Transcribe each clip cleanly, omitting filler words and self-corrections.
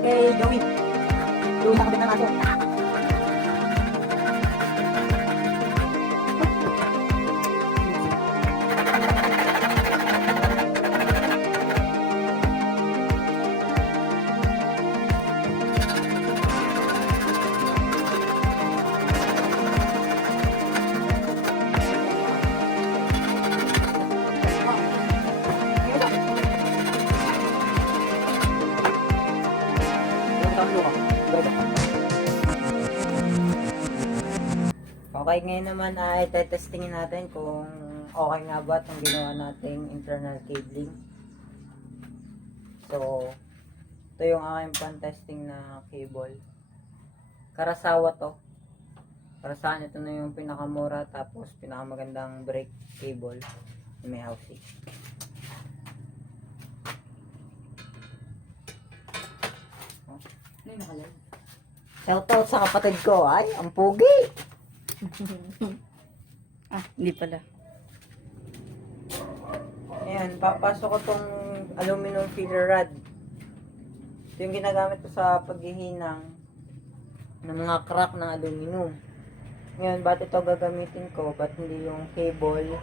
Shoutout kay Joey. Yung nakabit ng aso. Okay, ngayon naman ay testingin natin kung okay nga ba itong ginawa nating internal cabling. So, ito yung aking pan-testing na cable. Karasawa to. Karasahan, ito na yung pinakamura tapos pinakamagandang brake cable na may housing. Shoutout sa kapatid ko. Ay, ang pugi! Hindi pala. Ayan, papasok ko tong aluminum filler rod. Ito yung ginagamit ko sa paghihinang ng mga crack ng aluminum. Ngayon, ba't ito gagamitin ko? Ba't hindi yung cable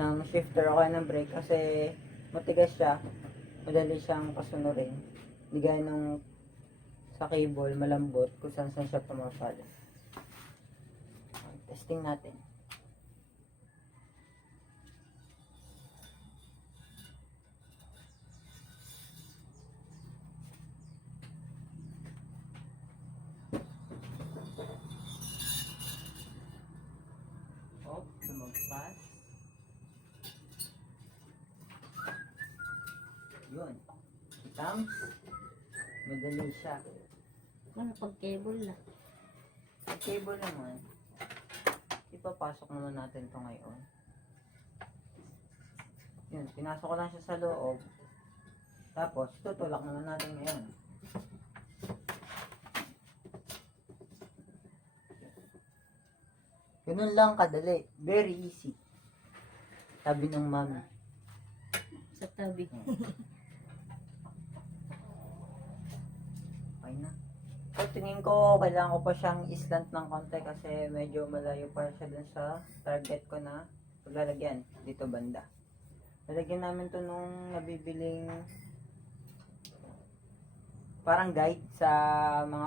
ng shifter o kaya ng brake? Kasi matigas siya. Madali siyang pasunurin. Hindi gaya nung sa cable, malambot kung saan siya pumapalo. Testing natin. Oh, lumagpas. Yun. Thumbs. Madali siya. Pag cable na. Sa cable naman, ipapasok naman natin ito ngayon. Yun, pinasok ko lang siya sa loob. Tapos, tutulak naman natin ngayon. Ganun lang kadali. Very easy. Sabi ng mami. Sa tabi. Okay na. So, tingin ko, kailangan ko pa siyang islant ng konti kasi medyo malayo pa siya dun sa target ko na paglalagyan dito banda. Lalagyan namin to nung nabibiling parang guide sa mga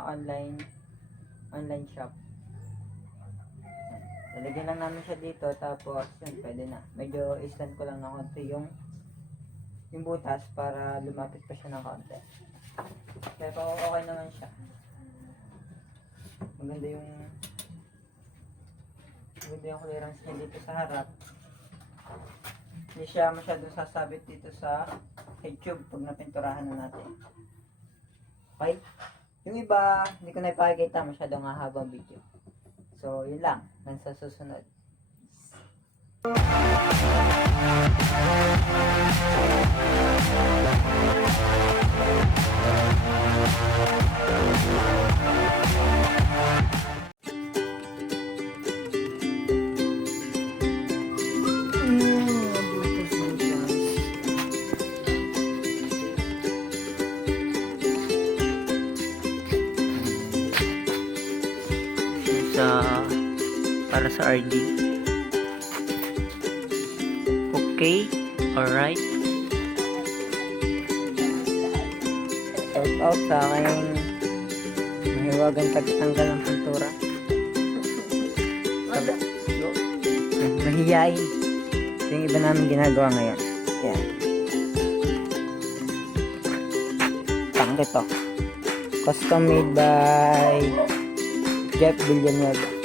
online shop. Lalagyan lang namin siya dito tapos yun, pwede na. Medyo islant ko lang ng konti yung butas para lumapit pa siya ng konti. Pero okay naman siya. Maganda yung clearance niya dito sa harap. Hindi siya masyadong sasabit dito sa head tube pag napinturahan na natin. Okay? Yung iba, hindi ko na ipakikita, masyadong hahaba video. So, yun lang. Hanggang sa susunod. Para sa RD. Okay, alright. Shout out sa aking mahiwagang tagtanggal ng pintura. Mahiyain. Ito yung iba namin ginagawa ngayon. Yan. Tangke to. Custom made by Jeff Villanueva.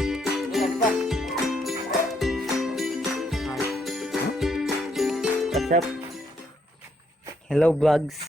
What's up? Hello vlogs.